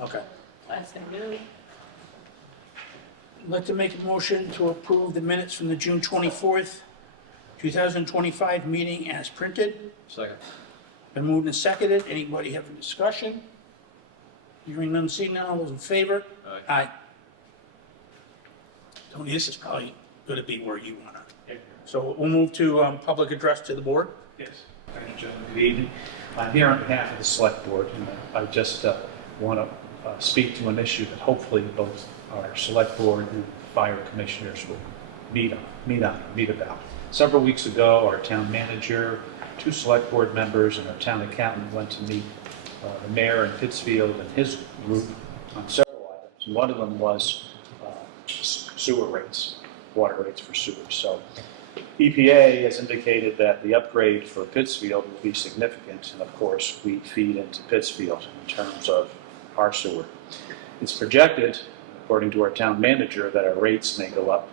Okay. Last thing new. I'd like to make a motion to approve the minutes from the June 24th, 2025 meeting as printed. Second. Been moved and seconded. Anybody have a discussion? Hearing none, seeing none, all those in favor? Aye. Aye. Tony, this is probably going to be where you want to. So we'll move to public address to the board. Yes. Thank you, gentlemen. Good evening. I'm here on behalf of the Select Board, and I just want to speak to an issue that hopefully both our Select Board and Fire Commissioners will meet about. Several weeks ago, our town manager, 2 Select Board members, and our town accountant went to meet the mayor in Pittsfield and his group on several items. And one of them was sewer rates, water rates for sewers. So EPA has indicated that the upgrade for Pittsfield will be significant, and of course, we feed into Pittsfield in terms of our sewer. It's projected, according to our town manager, that our rates may go up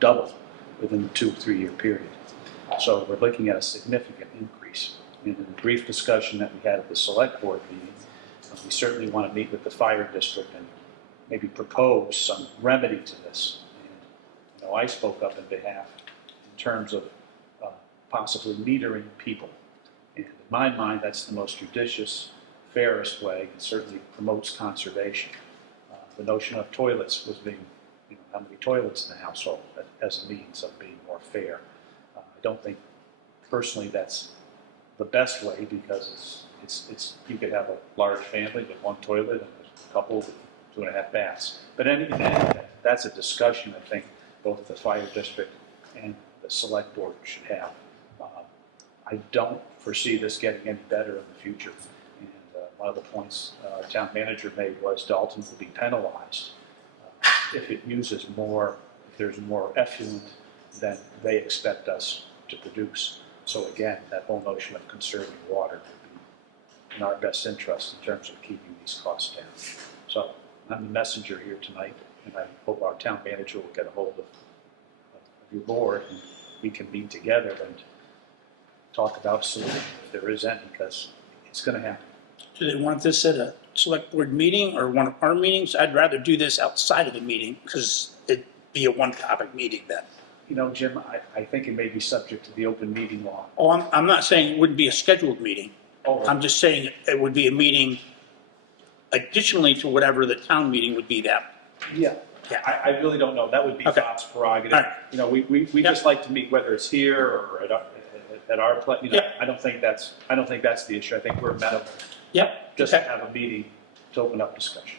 double within a 2 or 3 year period. So we're looking at a significant increase. And in the brief discussion that we had at the Select Board meeting, we certainly want to meet with the fire district and maybe propose some remedy to this. And, I spoke up in behalf in terms of possibly metering people. And in my mind, that's the most judicious, fairest way, and certainly promotes conservation. The notion of toilets was being, how many toilets in the household as a means of being more fair. I don't think personally that's the best way, because it's you could have a large family with 1 toilet and a couple with 2.5 baths. But that's a discussion I think both the fire district and the Select Board should have. I don't foresee this getting any better in the future. And one of the points our town manager made was Dalton will be penalized if it uses more, if there's more effluent than they expect us to produce. So again, that whole notion of conserving water would be in our best interest in terms of keeping these costs down. So I'm the messenger here tonight, and I hope our town manager will get a hold of your board, and we can meet together and talk about solution if there is any, because it's going to happen. Do they want this at a select board meeting or one of our meetings? I'd rather do this outside of the meeting because it'd be a one-topic meeting then. Jim, I think it may be subject to the open meeting law. Oh, I'm not saying it wouldn't be a scheduled meeting. Oh, I'm just saying it would be a meeting additionally to whatever the town meeting would be that. Yeah. Yeah. I really don't know. That would be Okay. Bob's prerogative. All right. We Yep. just like to meet, whether it's here or at our place. Yep. I don't think that's the issue. I think we're amenable Yep. just to Okay. have a meeting to open up discussion.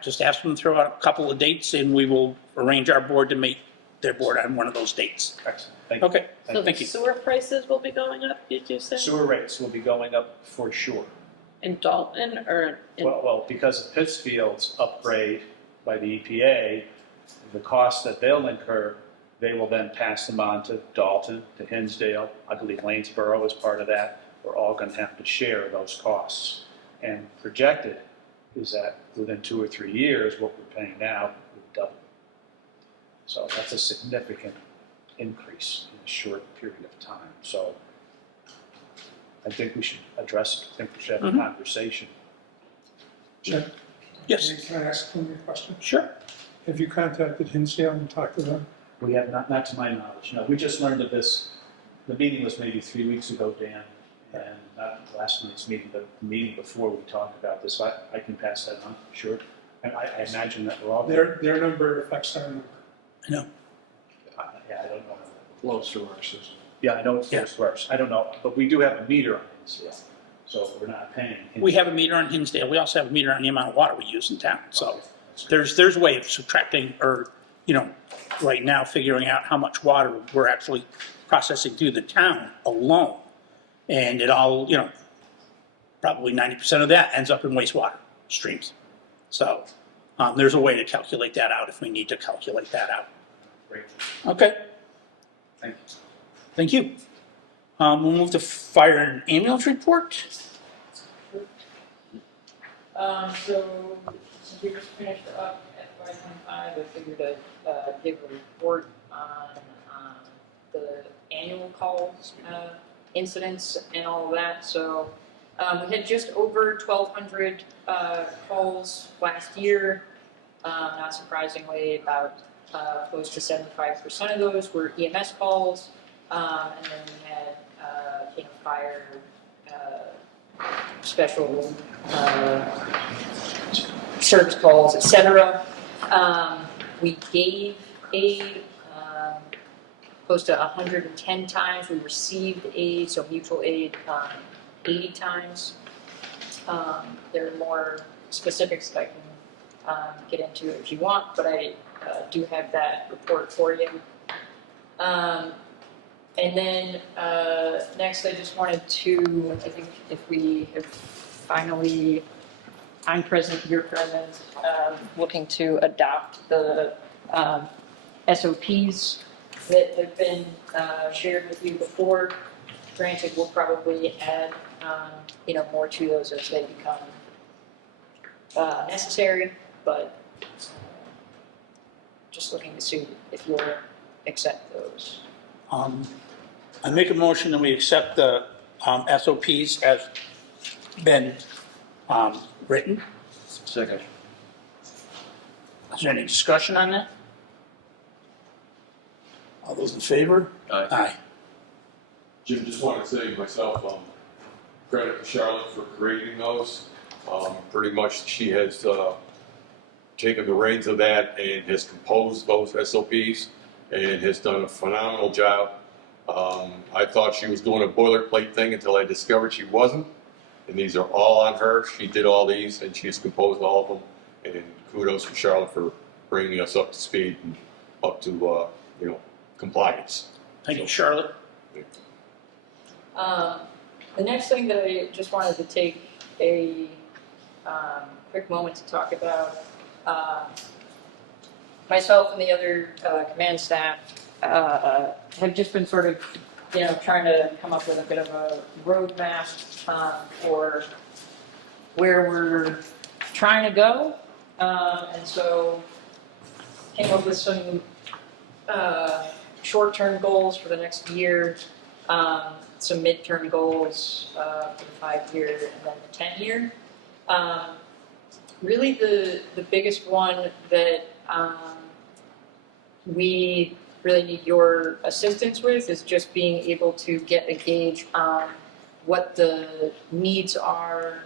Just ask them to throw out a couple of dates and we will arrange our board to meet their board on one of those dates. Excellent. Thank you. Okay, So the thank you. sewer prices will be going up, did you say? Sewer rates will be going up for sure. In Dalton or in? Well, because of Pittsfield's upgrade by the EPA, the costs that they'll incur, they will then pass them on to Dalton, to Hinsdale. I believe Lanesboro is part of that. We're all going to have to share those costs. And projected is that within 2 or 3 years, what we're paying now will double. So that's a significant increase in a short period of time. So I think we should address it. I think we should have a conversation. Jim, Yes, can I ask one more question? sure. Have you contacted Hinsdale and talked to them? We have not to my knowledge. No, we just learned of this. The meeting was maybe 3 weeks ago, Dan, and not last night's meeting, but the meeting before we talked about this. I can pass that on, sure. And I imagine that we're all there. Their number affects our number. I know. Yeah, I don't know. Flows through our system. Yeah, I know it's Yeah. worse. I don't know, but we do have a meter on Hinsdale, so we're not paying. We have a meter on Hinsdale. We also have a meter on the amount of water we use in town. So there's a way of subtracting or, right now figuring out how much water we're actually processing through the town alone. And it all, probably 90% of that ends up in wastewater streams. So there's a way to calculate that out if we need to calculate that out. Great. Okay, Thank you. thank you. We'll move to fire and ambulance report. So since we just finished up FY25, I figured I'd give a report on the annual calls, incidents and all of that. So We had just over 1,200 calls last year. Not surprisingly, about close to 75% of those were EMS calls, and then we had fire, special service calls, etc. We gave aid close to 110 times. We received aid, so mutual aid, 80 times. There are more specifics that I can get into if you want, but I do have that report for you. And then next, I just wanted to, I think if we have finally, I'm present, you're present, looking to adopt the SOPs that have been shared with you before. Granted, we'll probably add more to those as they become necessary, but just looking to see if you'll accept those. I make a motion that we accept the SOPs as been written. Second. Is there any discussion on that? All those in favor? Aye. Aye. Jim, just want to say myself, credit to Charlotte for creating those. Pretty much she has taken the reins of that and has composed those SOPs and has done a phenomenal job. I thought she was doing a boilerplate thing until I discovered she wasn't. And these are all on her. She did all these and she's composed all of them. And kudos to Charlotte for bringing us up to speed and up to, compliance. Thank you, Charlotte. The next thing that I just wanted to take a quick moment to talk about, myself and the other command staff have just been sort of, trying to come up with a bit of a roadmap for where we're trying to go, and so came up with some short-term goals for the next year, some midterm goals for the 5-year and then the 10-year. Really the biggest one that we really need your assistance with is just being able to get a gauge on what the needs are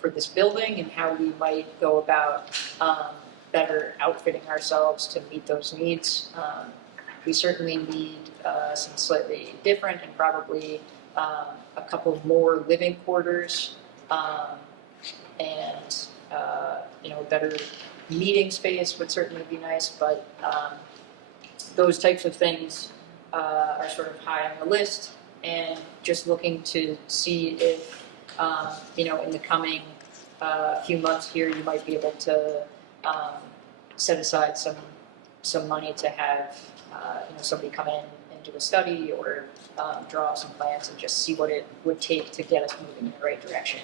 for this building and how we might go about better outfitting ourselves to meet those needs. We certainly need some slightly different and probably a couple more living quarters and better meeting space would certainly be nice, but those types of things are sort of high on the list, and just looking to see if in the coming few months here you might be able to set aside some money to have somebody come in and do a study or draw up some plans and just see what it would take to get us moving in the right direction.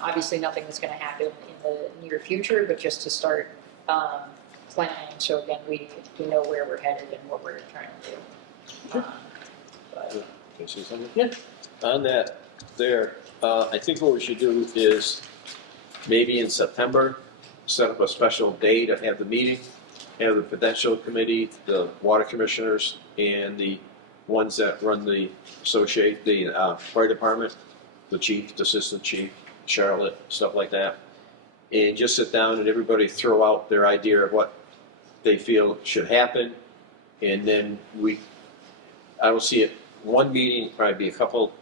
Obviously nothing that's going to happen in the near future, but just to start planning, so again, we know where we're headed and what we're trying to do. But, Can I say something? Yeah. On that, I think what we should do is maybe in September, set up a special day to have the meeting, have the Prudential Committee, the water commissioners, and the ones that run the fire department, the chief, the assistant chief, Charlotte, stuff like that. And just sit down and everybody throw out their idea of what they feel should happen. And then I will see it one meeting, probably be a couple,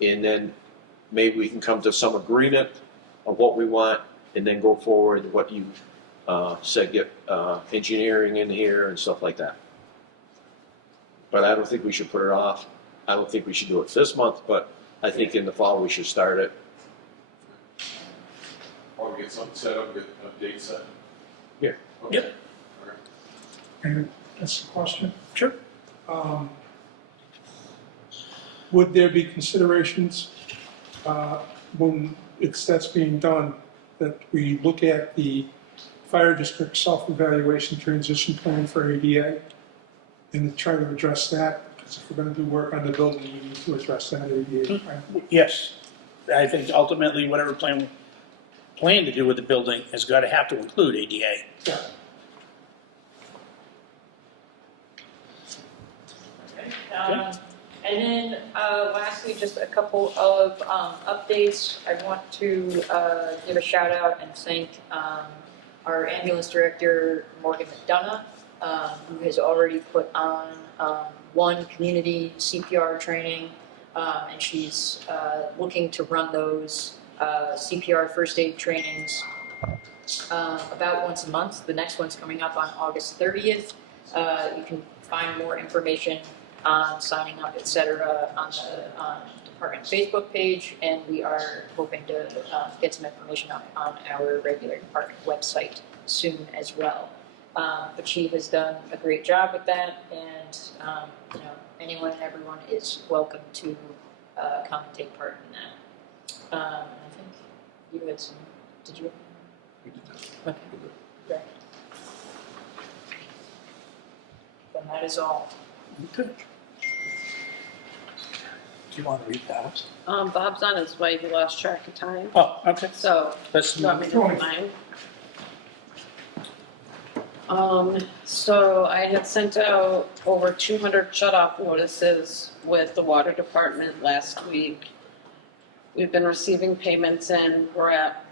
and then maybe we can come to some agreement of what we want and then go forward what you said, get engineering in here and stuff like that. But I don't think we should put it off. I don't think we should do it this month, but I think in the fall we should start it. Or get something set up, get a date set. Yeah. Okay. Yep. All right. And that's the question. Sure. Would there be considerations when that's being done, that we look at the fire district self-evaluation transition plan for ADA and try to address that? Because if we're going to do work on the building, we need to address that ADA plan. Yes. I think ultimately whatever plan to do with the building has got to have to include ADA. Yeah. And then lastly, just a couple of updates. I want to give a shout out and thank our ambulance director, Morgan McDonough, who has already put on one community CPR training, and she's looking to run those CPR first aid trainings about once a month. The next one's coming up on August 30th. You can find more information on signing up, etc., on the department Facebook page, and we are hoping to get some information on our regular department website soon as well. But she has done a great job with that, and you know, anyone and everyone is welcome to come and take part in that. And I think you had some. Did you? Okay. Great. Then that is all. Good. Do you want to read that? Bob's on his way, he lost track of time, Oh, okay. so, That's, do you want me to do mine? So I had sent out over 200 shut-off notices with the water department last week. We've been receiving payments in, we're at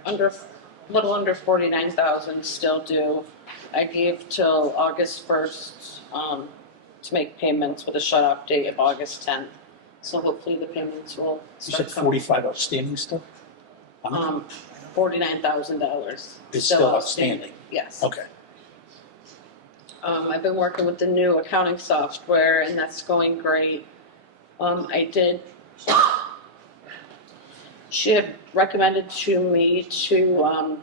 little under 49,000 still due. I gave till August 1st, to make payments with a shut-off date of August 10th. So hopefully the payments will you start said coming. 45 outstanding still? $49,000 It's still outstanding? Yes. Okay. I've been working with the new accounting software, and that's going great. She had recommended to me to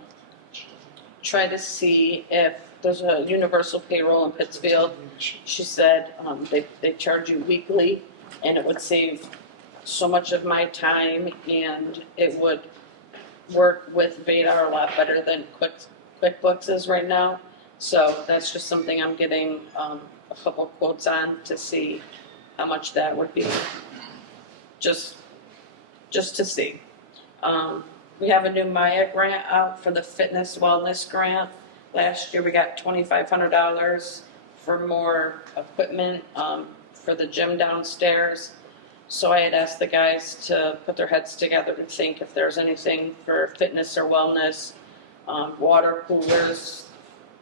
try to see if there's a universal payroll in Pittsfield. She said they charge you weekly, and it would save so much of my time, and it would work with Vadar a lot better than QuickBooks is right now. So that's just something I'm getting a couple quotes on to see how much that would be, just to see. We have a new Maya grant out for the fitness wellness grant. Last year we got $2,500 for more equipment for the gym downstairs. So I had asked the guys to put their heads together to think if there's anything for fitness or wellness, water coolers,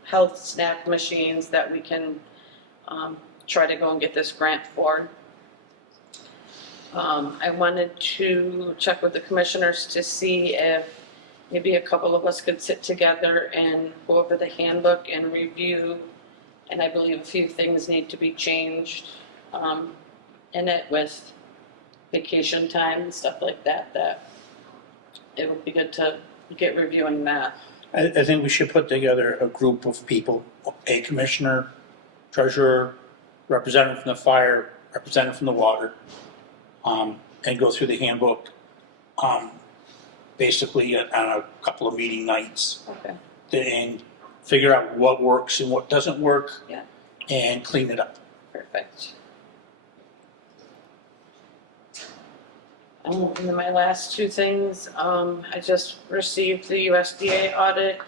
health snack machines that we can try to go and get this grant for. I wanted to check with the commissioners to see if maybe a couple of us could sit together and go over the handbook and review, and I believe a few things need to be changed in it with vacation time and stuff like that, that it would be good to get reviewing that. I think we should put together a group of people, a commissioner, treasurer, representative from the fire, representative from the water, and go through the handbook, basically on a couple of meeting nights, Okay. and figure out what works and what doesn't work, Yeah. and clean it up. Perfect. And then my last two things, I just received the USDA audit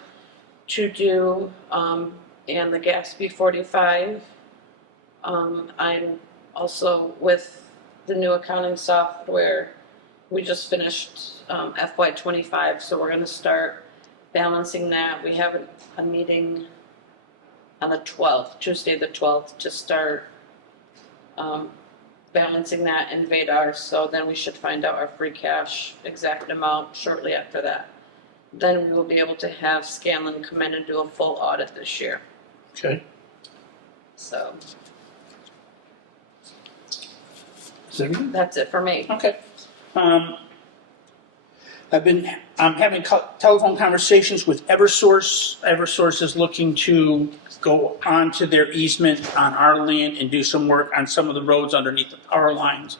to do, and the GASB 45. I'm also with the new accounting software. We just finished FY 25, so we're going to start balancing that. We have a meeting on the 12th, Tuesday the 12th, to start balancing that in Vadar, so then we should find out our free cash exact amount shortly after that. Then we will be able to have Scanlon come in and do a full audit this year, Okay? so Is that everything? that's it for me. Okay. I'm having telephone conversations with Eversource. Eversource is looking to go onto their easement on our land and do some work on some of the roads underneath the power lines,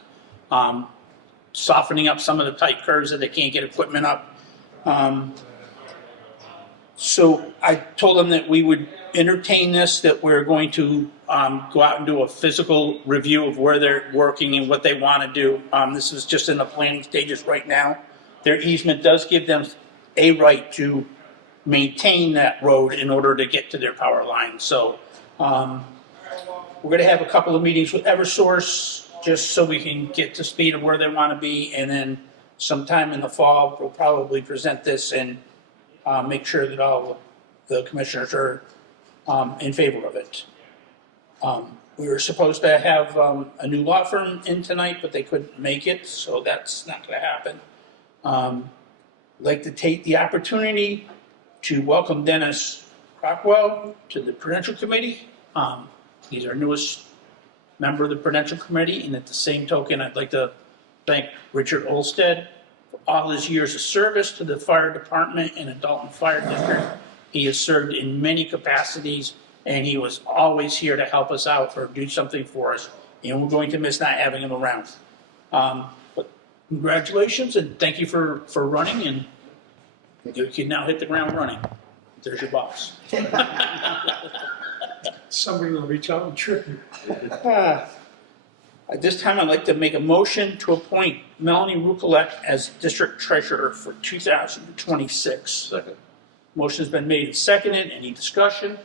softening up some of the tight curves that they can't get equipment up. So I told them that we would entertain this, that we're going to go out and do a physical review of where they're working and what they want to do. This is just in the planning stages right now. their easement does give them a right to maintain that road in order to get to their power line. So we're going to have a couple of meetings with Eversource just so we can get to speed of where they want to be. And then sometime in the fall, we'll probably present this and make sure that all the commissioners are in favor of it. We were supposed to have a new law firm in tonight, but they couldn't make it, so that's not going to happen. I'd like to take the opportunity to welcome Dennis Rockwell to the Prudential Committee. He's our newest member of the Prudential Committee, and at the same token, I'd like to thank Richard Olsted for all his years of service to the fire department and the Dalton Fire District. He has served in many capacities, and he was always here to help us out or do something for us, and we're going to miss not having him around. But congratulations, and thank you for running, and you can now hit the ground running. There's your boss. Somebody will reach out and trip you. At this time, I'd like to make a motion to appoint Melanie Rucolet as district treasurer for 2026. Second. Motion's been made and seconded. Any discussion?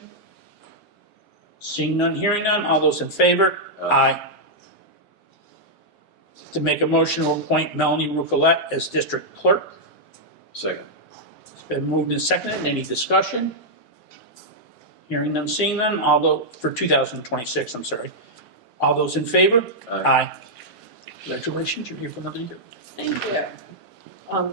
Seeing none, hearing none. All those in favor? Aye. To make a motion to appoint Melanie Rucolet as district clerk. Second. It's been moved and seconded. Any discussion? Hearing none, seeing none. For 2026, I'm sorry. All those in favor? Aye. Congratulations, you're here for another year. Thank you.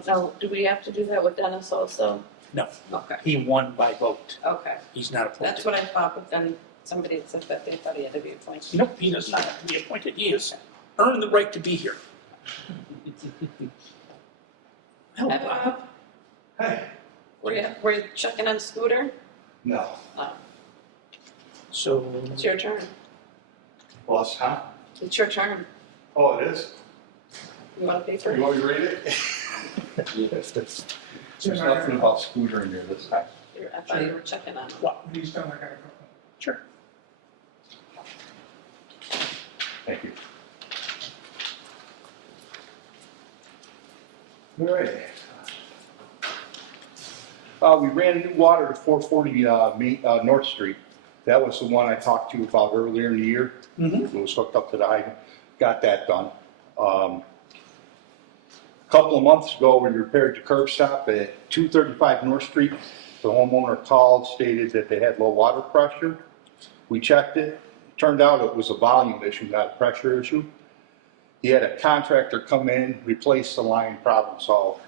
Now, do we have to do that with Dennis also? No, Okay, he won by vote. okay. He's not appointed. That's what I thought, but then somebody had said that they thought he had to be appointed. Nope, he does not have to be appointed. He has earned the right to be here. Oh, Hi, wow. Bob. Hey, Were you checking on Scooter? no. Oh, So, it's your turn. Boss, huh? It's your turn. Oh, it is? You want a paper? You want me to read it? There's nothing about Scooter in here this time. I thought you were checking on him. wow, When he's done, I got a couple. sure. Thank you. All right. We ran new water to 440 North Street. That was the one I talked to you about earlier in the year. Mm-hmm. It was hooked up to the hydrant. Got that done. A couple of months ago, we repaired the curb stop at 235 North Street. The homeowner called, stated that they had low water pressure. We checked it. Turned out it was a volume issue, not a pressure issue. He had a contractor come in, replace the line, problem solved.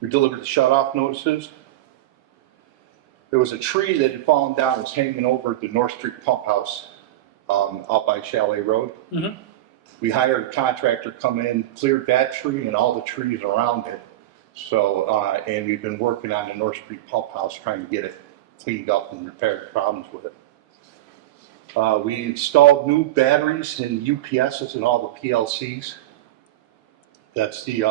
We delivered the shut-off notices. There was a tree that had fallen down, was hanging over the North Street pump house out by Chalet Road. Mm-hmm. We hired a contractor, come in, cleared that tree and all the trees around it. So, and we've been working on the North Street pump house, trying to get it cleaned up and repair the problems with it. We installed new batteries and UPSs in all the PLCs. That's the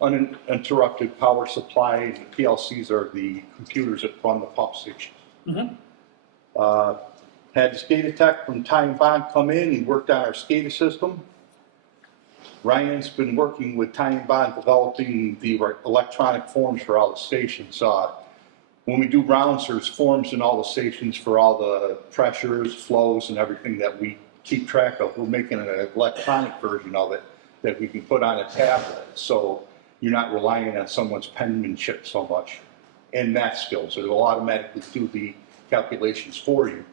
uninterrupted power supply, and the PLCs are the computers that run the pump station. Mm-hmm. Had the SCADA tech from Time Bond come in and worked on our SCADA system. Ryan's been working with Time Bond developing the electronic forms for all the stations. When we do rounds, there's forms in all the stations for all the pressures, flows, and everything that we keep track of. We're making an electronic version of it that we can put on a tablet, so you're not relying on someone's penmanship so much. And math skills, it'll automatically do the calculations for you.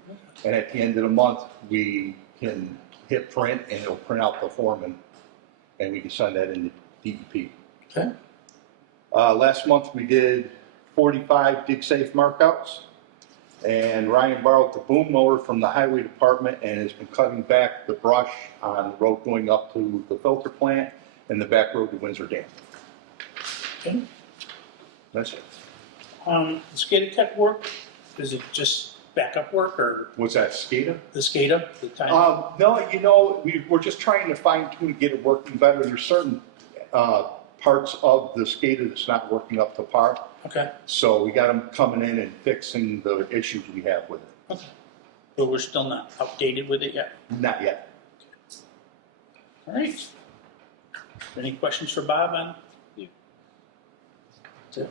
And at the end of the month, we can hit print and it'll print out the form and we can send that in to DEP. Okay. Last month we did 45 dig safe markouts, and Ryan borrowed the boom mower from the highway department and has been cutting back the brush on the road going up to the filter plant and the back road to Windsor Dam. Okay. That's it. The SCADA tech work, is it just backup work or Was that SCADA? the SCADA? The time? No, you know, we're just trying to fine tune to get it working better. There's certain parts of the SCADA that's not working up to par. Okay. So we got them coming in and fixing the issues we have with it. Okay. But we're still not updated with it yet. Not yet. All right. Any questions for Bob on? That's it?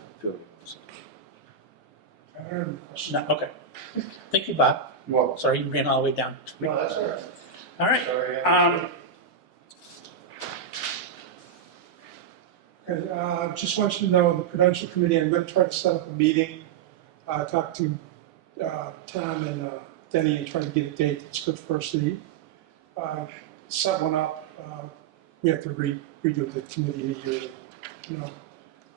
I don't have any questions. No, okay. Thank you, Bob. Well, Sorry you ran all the way down. no, that's all right. All right. Sorry, Okay, just want you to know, the Prudential Committee, I'm going to try to set up a meeting, talk to Tom and Denny and try to get a date that's good for us to set one up. We have to redo the committee in a year, you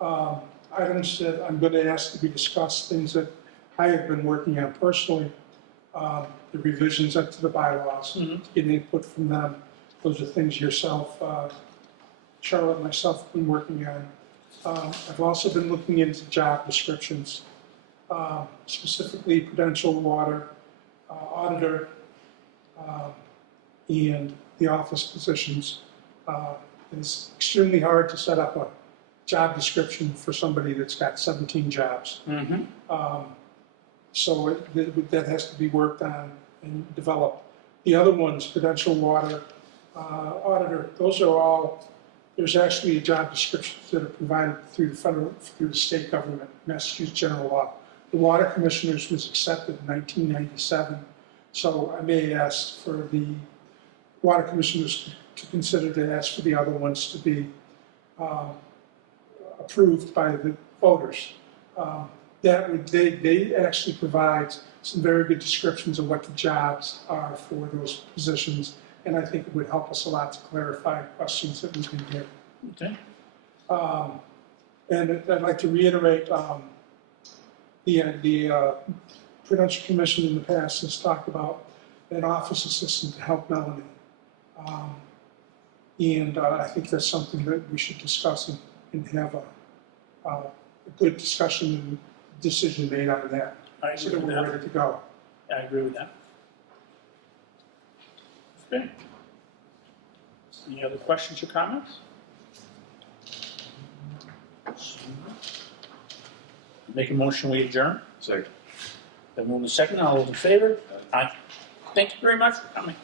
know. Items that I'm going to ask to be discussed, things that I have been working on personally, the revisions up to the bylaws, to get input from them. Those are things yourself, Charlotte and myself have been working on. I've also been looking into job descriptions, specifically Prudential Water, auditor, and the office positions. It's extremely hard to set up a job description for somebody that's got 17 jobs. So that has to be worked on and developed. The other ones, Prudential Water, auditor, those are all, there's actually a job descriptions that are provided through the state government, Massachusetts general law. The Water Commissioners was accepted in 1997, so I may ask for the Water Commissioners to consider to ask for the other ones to be approved by the voters. They actually provide some very good descriptions of what the jobs are for those positions, and I think it would help us a lot to clarify questions that we can get. Okay. And I'd like to reiterate, the Prudential Commission in the past has talked about an office assistant to help Melanie. And I think that's something that we should discuss and have a good discussion and decision made on that, I so agree that with we're that. ready to go. I agree with that. Okay. Any other questions or comments? Make a motion, we adjourn. Second. Then move to second, all those in favor? Aye. Thank you very much for coming.